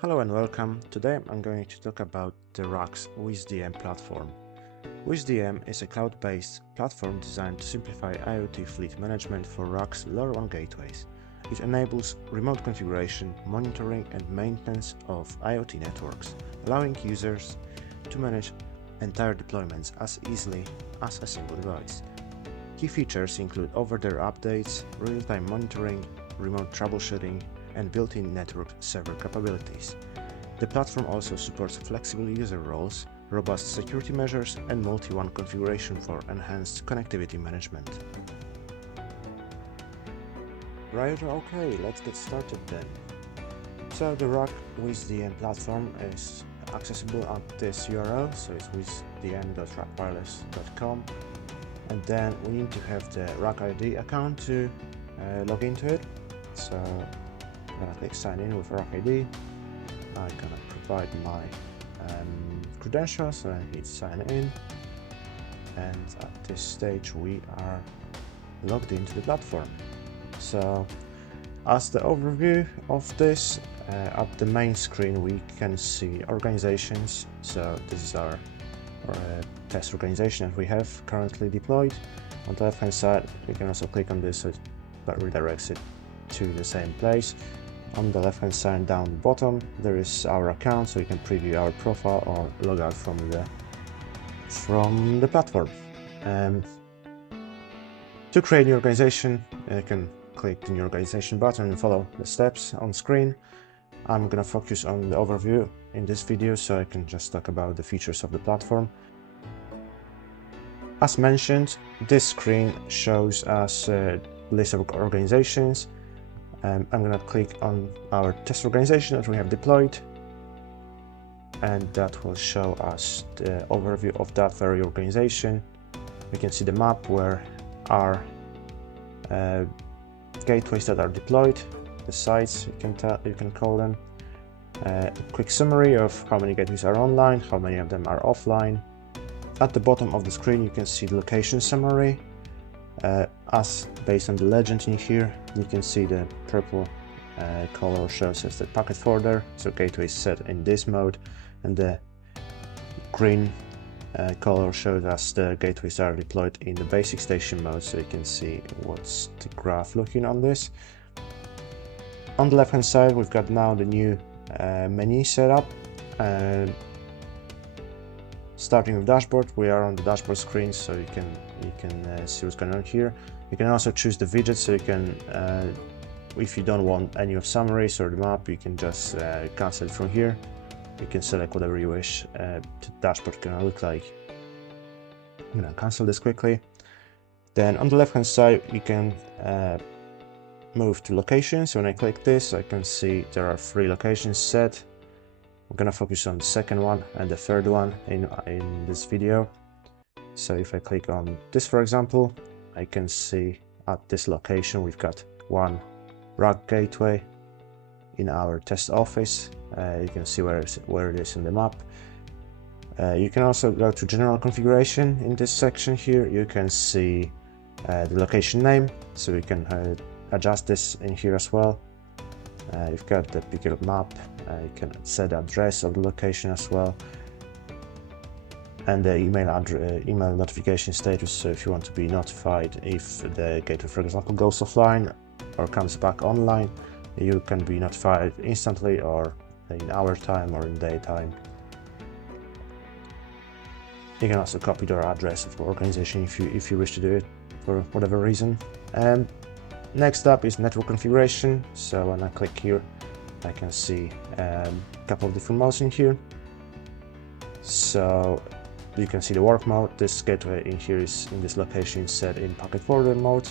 Hello and welcome. Today I'm going to talk about the RAK WisDM platform. WisDM is a cloud-based platform designed to simplify IoT fleet management for RAK's Layer 1 gateways. It enables remote configuration, monitoring and maintenance of IoT networks, allowing users to manage entire deployments as easily as a single device. Key features include over-the-air updates, real-time monitoring, remote troubleshooting, and built-in network server capabilities. The platform also supports flexible user roles, robust security measures, and multi-WAN configuration for enhanced connectivity management. Right, okay, let's get started then. So the RAK WisDM platform is accessible at this URL, so it's wisdm.rakwireless.com, and then we need to have the RAK ID account to log into it. So I'm gonna click sign in with RAK ID. I'm gonna provide my credentials, so I hit sign in, and at this stage we are logged into the platform. So as the overview of this, at the main screen we can see organizations. So this is our test organization that we have currently deployed. On the left hand side you can also click on this, so that redirects it to the same place. On the left hand side down the bottom there is our account, so you can preview our profile or log out from the platform. To create an organization you can click the new organization button and follow the steps on screen. I'm gonna focus on the overview in this video, so I can just talk about the features of the platform. As mentioned, this screen shows us a list of organizations. I'm going to click on our test organization that we have deployed, and that will show us the overview of that very organization. We can see the map where our gateways that are deployed, the sites you can call them, a quick summary of how many gateways are online, how many of them are offline. At the bottom of the screen you can see the location summary. As based on the legend in here, you can see the purple color shows us the packet folder, so gateway is set in this mode, and the green color shows us the gateways are deployed in the basic station mode, so you can see what's the graph looking on this. On the left hand side we've got now the new menu setup. Starting with dashboard, we are on the dashboard screen, so you can see what's going on here. You can also choose the widget, so you can, if you don't want any of summaries or the map, you can just cancel it from here. You can select whatever you wish the dashboard gonna look like. I'm gonna cancel this quickly. Then on the left hand side you can move to locations. So when I click this, I can see there are 3 locations set. I'm gonna focus on the second one and the third one in this video. So if I click on this, for example, I can see at this location we've got one RAK gateway in our test office. You can see where it is in the map. You can also go to general configuration. In this section here you can see the location name, so you can adjust this in here as well. You've got the picture map. You can set the address of the location as well, and the email notification status. So if you want to be notified if the gateway, for example, goes offline or comes back online, you can be notified instantly, or in hour time or in daytime. You can also copy the address of the organization if you wish to do it for whatever reason. Next up is network configuration. So when I click here, I can see a couple of different modes in here. So you can see the work mode. This gateway in here is in this location set in packet forwarder mode.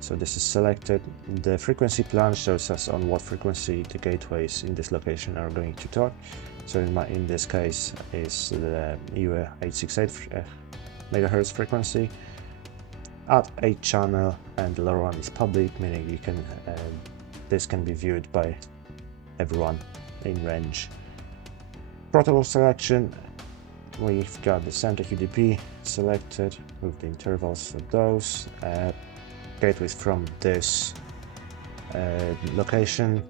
So this is selected. The frequency plan shows us on what frequency the gateways in this location are going to talk. So in this case is the EU868 megahertz frequency at 8 channel, and the lower one is public, meaning you can this can be viewed by everyone in range. Protocol selection, we've got the center UDP selected with the intervals of those. Gateways from this location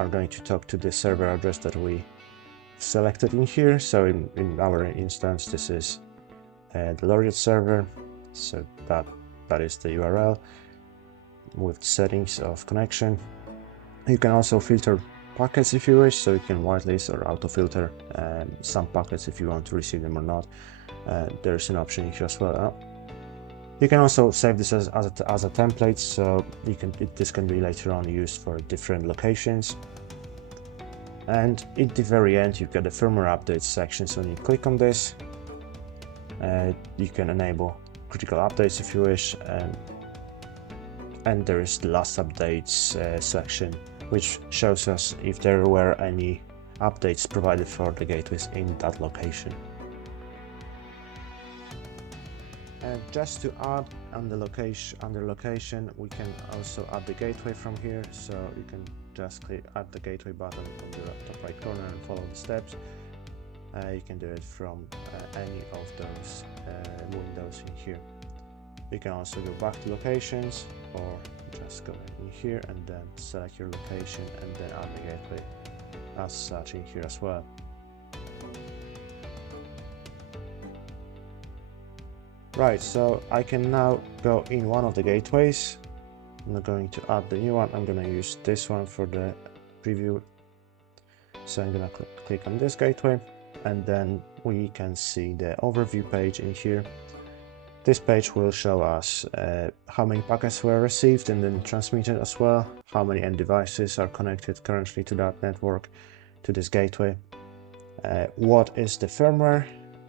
are going to talk to the server address that we selected in here. So in our instance, this is the Laureate server, so that is the URL with settings of connection. You can also filter packets if you wish, so you can whitelist or auto filter some packets if you want to receive them or not. There's an option here as well. You can also save this as a template, so this can be later on used for different locations. And at the very end, you've got the firmware updates section. So when you click on this, you can enable critical updates if you wish, and there is the last updates section, which shows us if there were any updates provided for the gateways in that location. And just to add under location, we can also add the gateway from here. So you can just click add the gateway button on the top right corner and follow the steps. You can do it from any of those windows in here. You can also go back to locations, or just go in here and then select your location and then add the gateway as such in here as well. Right, so I can now go in one of the gateways. I'm not going to add the new one, I'm going to use this one for the preview. So I'm going to click on this gateway, and then we can see the overview page in here. This page will show us how many packets were received and then transmitted as well, how many end devices are connected currently to that network, to this gateway, what is the firmware,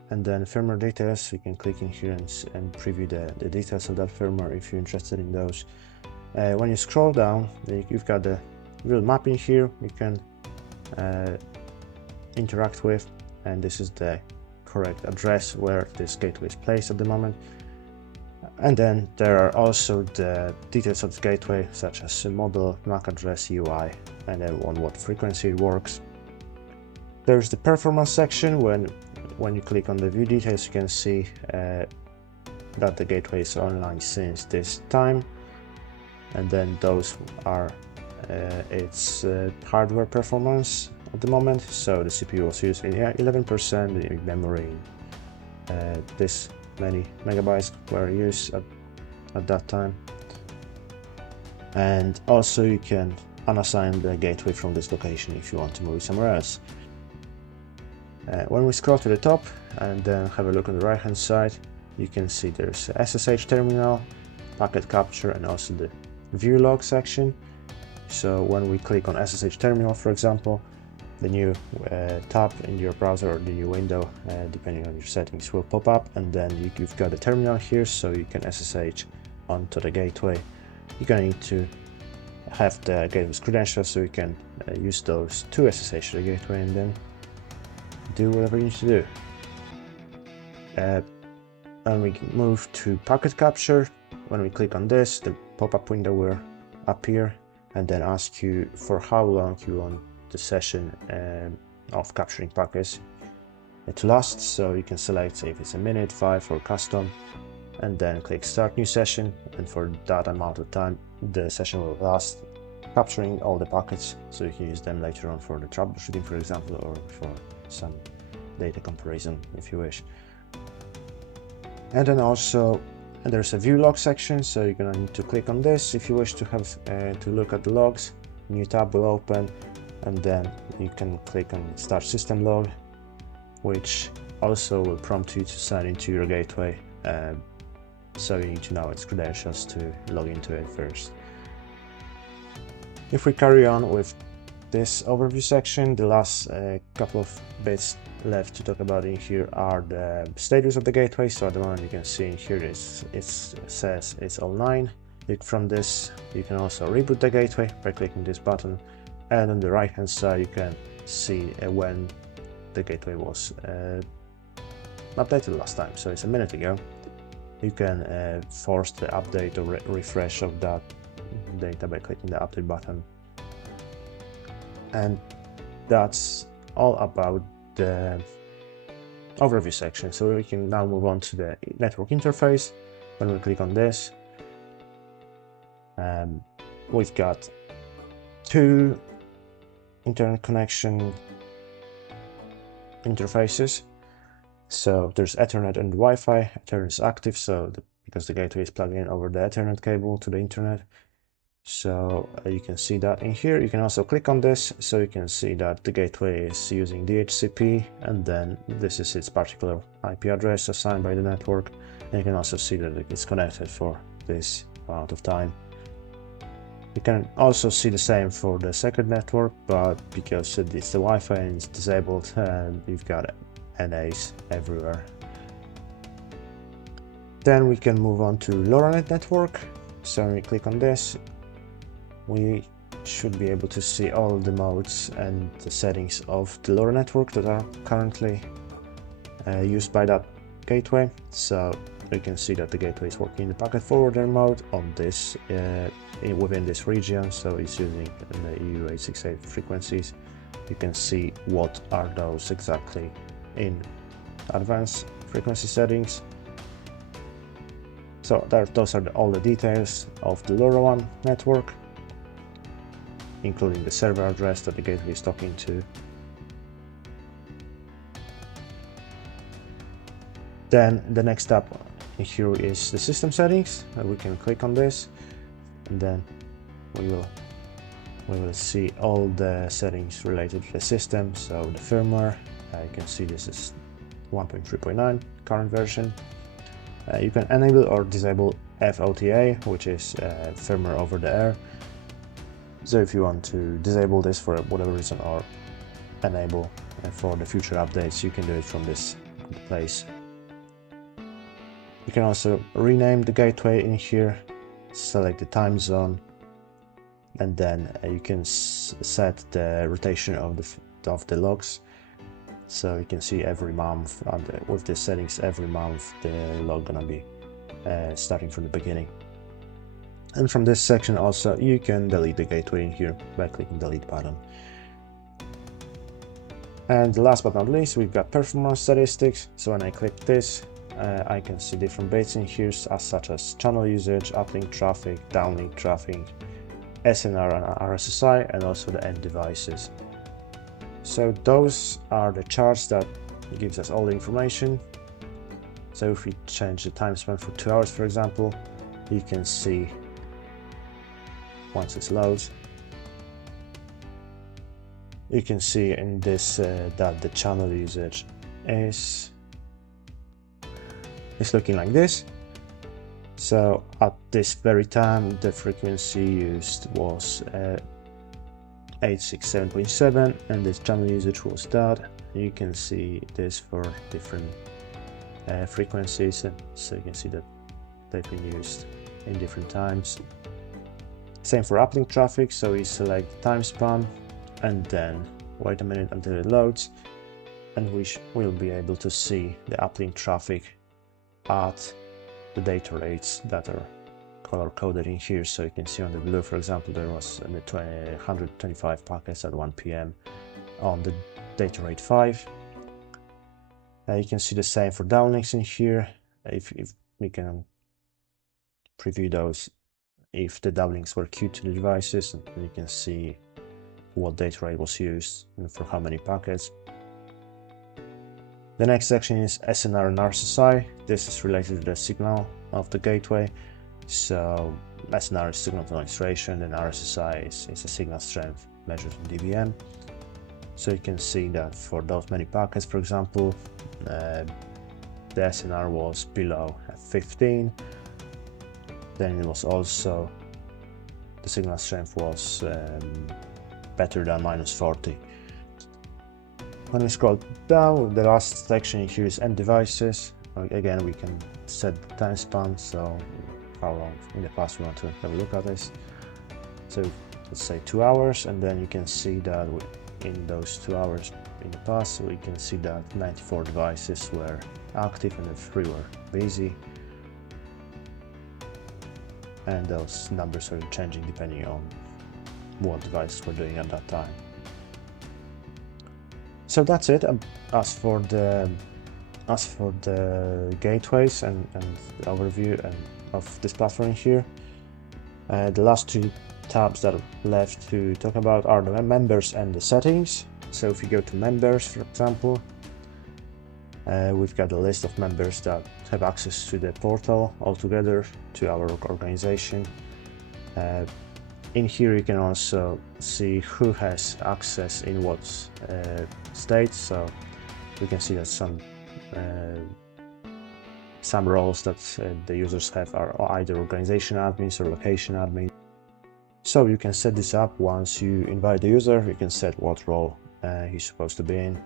and then firmware details. You can click in here and preview the details of that firmware if you're interested in those. When you scroll down, you've got the little map in here you can interact with, and this is the correct address where this gateway is placed at the moment. And then there are also the details of the gateway, such as model, MAC address, UI, and then on what frequency it works. There's the performance section. When you click on the view details, you can see that the gateway is online since this time, and then those are its hardware performance at the moment. So the CPU was used in 11%, the memory this many megabytes were used at that time. And also you can unassign the gateway from this location if you want to move it somewhere else. When we scroll to the top and then have a look on the right hand side, you can see there's a SSH terminal, packet capture, and also the view log section. So when we click on SSH terminal, for example, the new tab in your browser or the new window, depending on your settings, will pop up, and then you've got the terminal here, so you can SSH onto the gateway. You're going to need to have the gateway's credentials, so you can use those to SSH to the gateway and then do whatever you need to do. And we can move to packet capture. When we click on this, the pop-up window will appear and then ask you for how long you want the session of capturing packets to last. So you can select if it's a minute, 5, or custom, and then click start new session, and for that amount of time the session will last, capturing all the packets, so you can use them later on for the troubleshooting, for example, or for some data comparison if you wish. And then also there's a view log section, so you're gonna need to click on this if you wish to have to look at the logs. New tab will open, and then you can click on start system log, which also will prompt you to sign into your gateway, so you need to know its credentials to log into it first. If we carry on with this overview section, the last couple of bits left to talk about in here are the status of the gateway. So at the moment you can see in here it says it's online. From this you can also reboot the gateway by clicking this button, and on the right hand side you can see when the gateway was updated last time, so it's a minute ago. You can force the update or refresh of that data by clicking the update button. And that's all about the overview section. So we can now move on to the network interface. When we click on this, we've got two internet connection interfaces. So there's Ethernet and Wi-Fi. Ethernet is active, so because the gateway is plugged in over the Ethernet cable to the internet. So you can see that in here. You can also click on this, so you can see that the gateway is using DHCP, and then this is its particular IP address assigned by the network. And you can also see that it's connected for this amount of time. You can also see the same for the second network, but because it's the Wi-Fi and it's disabled, you've got NAs everywhere. Then we can move on to LoRaNet network. So when we click on this, we should be able to see all the modes and the settings of the LoRa network that are currently used by that gateway. So you can see that the gateway is working in the packet forwarder mode on this within this region, so it's using the EU868 frequencies. You can see what are those exactly in advanced frequency settings. So those are all the details of the LoRaWAN network, including the server address that the gateway is talking to. Then the next step here is the system settings. We can click on this, and then we will see all the settings related to the system. So the firmware, you can see this is 1.3.9 current version. You can enable or disable FOTA, which is firmware over the air. So if you want to disable this for whatever reason or enable for the future updates, you can do it from this place. You can also rename the gateway in here, select the time zone, and then you can set the rotation of the logs. So you can see every month, and with the settings every month the log gonna be starting from the beginning. And from this section also you can delete the gateway in here by clicking the delete button. And last but not least, we've got performance statistics. So when I click this, I can see different bits in here, such as channel usage, uplink traffic, downlink traffic, SNR and RSSI, and also the end devices. So those are the charts that gives us all the information. So if we change the time span for 2 hours, for example, you can see once it loads, you can see in this that the channel usage is looking like this. So at this very time the frequency used was 867.7 and this channel usage was that. You can see this for different frequencies, and so you can see that they've been used in different times. Same for uplink traffic, so we select the time span and then wait a minute until it loads, and we will be able to see the uplink traffic at the data rates that are color coded in here. So you can see on the blue, for example, there was 125 packets at 1 p.m. on the data rate 5. You can see the same for downlinks in here. If we can preview those, if the downlinks were queued to the devices, and you can see what data rate was used and for how many packets. The next section is SNR and RSSI. This is related to the signal of the gateway. So SNR is signal to noise ratio, and RSSI is a signal strength measured in dBm. So you can see that for those many packets, for example, the SNR was below 15. Then it was also, the signal strength was better than -40. When we scroll down, the last section here is end devices. Again, we can set the time span, so how long in the past we want to have a look at this. So let's say 2 hours, and then you can see that in those 2 hours in the past, we can see that 94 devices were active and 3 were busy. And those numbers are changing depending on what devices were doing at that time. So that's it. As for the gateways and the overview and of this platform here, the last tabs that are left to talk about are the members and the settings. So if you go to members, for example, we've got a list of members that have access to the portal altogether, to our organization. In here you can also see who has access in what state, so we can see that some roles that the users have are either organization admins or location admins. So you can set this up. Once you invite the user, you can set what role he's supposed to be in.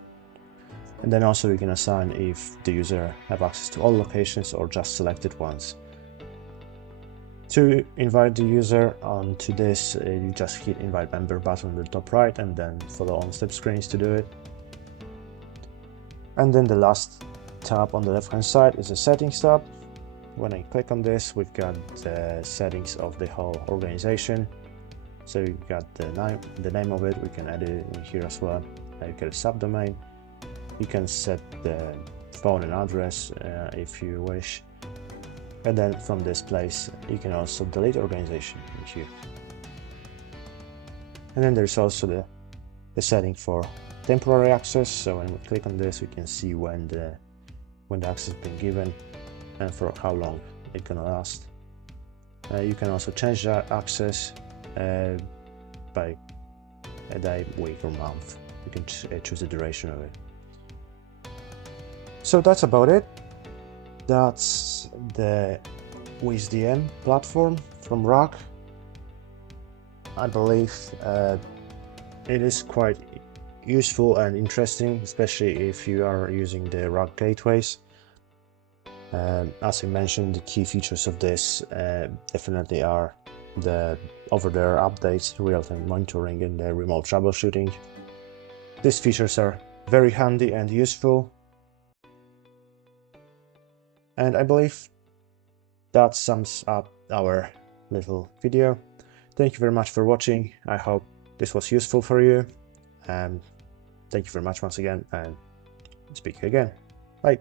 And then also you can assign if the user have access to all locations or just selected ones. To invite the user onto this, you just hit invite member button on the top right and then follow on step screens to do it. And then the last tab on the left hand side is the settings tab. When I click on this, we've got the settings of the whole organization. So you've got the name of it, we can edit it in here as well. You get a subdomain. You can set the phone and address if you wish. And then from this place, you can also delete organization in here. And then there's also the setting for temporary access. So when we click on this, we can see when the access has been given and for how long it's gonna last. You can also change that access by a day, week or month. You can choose the duration of it. So that's about it. That's the WisDM platform from RAK. I believe it is quite useful and interesting, especially if you are using the RAK gateways. As I mentioned, the key features of this definitely are the over-the-air updates, real-time monitoring, and the remote troubleshooting. These features are very handy and useful. And I believe that sums up our little video. Thank you very much for watching. I hope this was useful for you. Thank you very much once again, and speak again. Bye.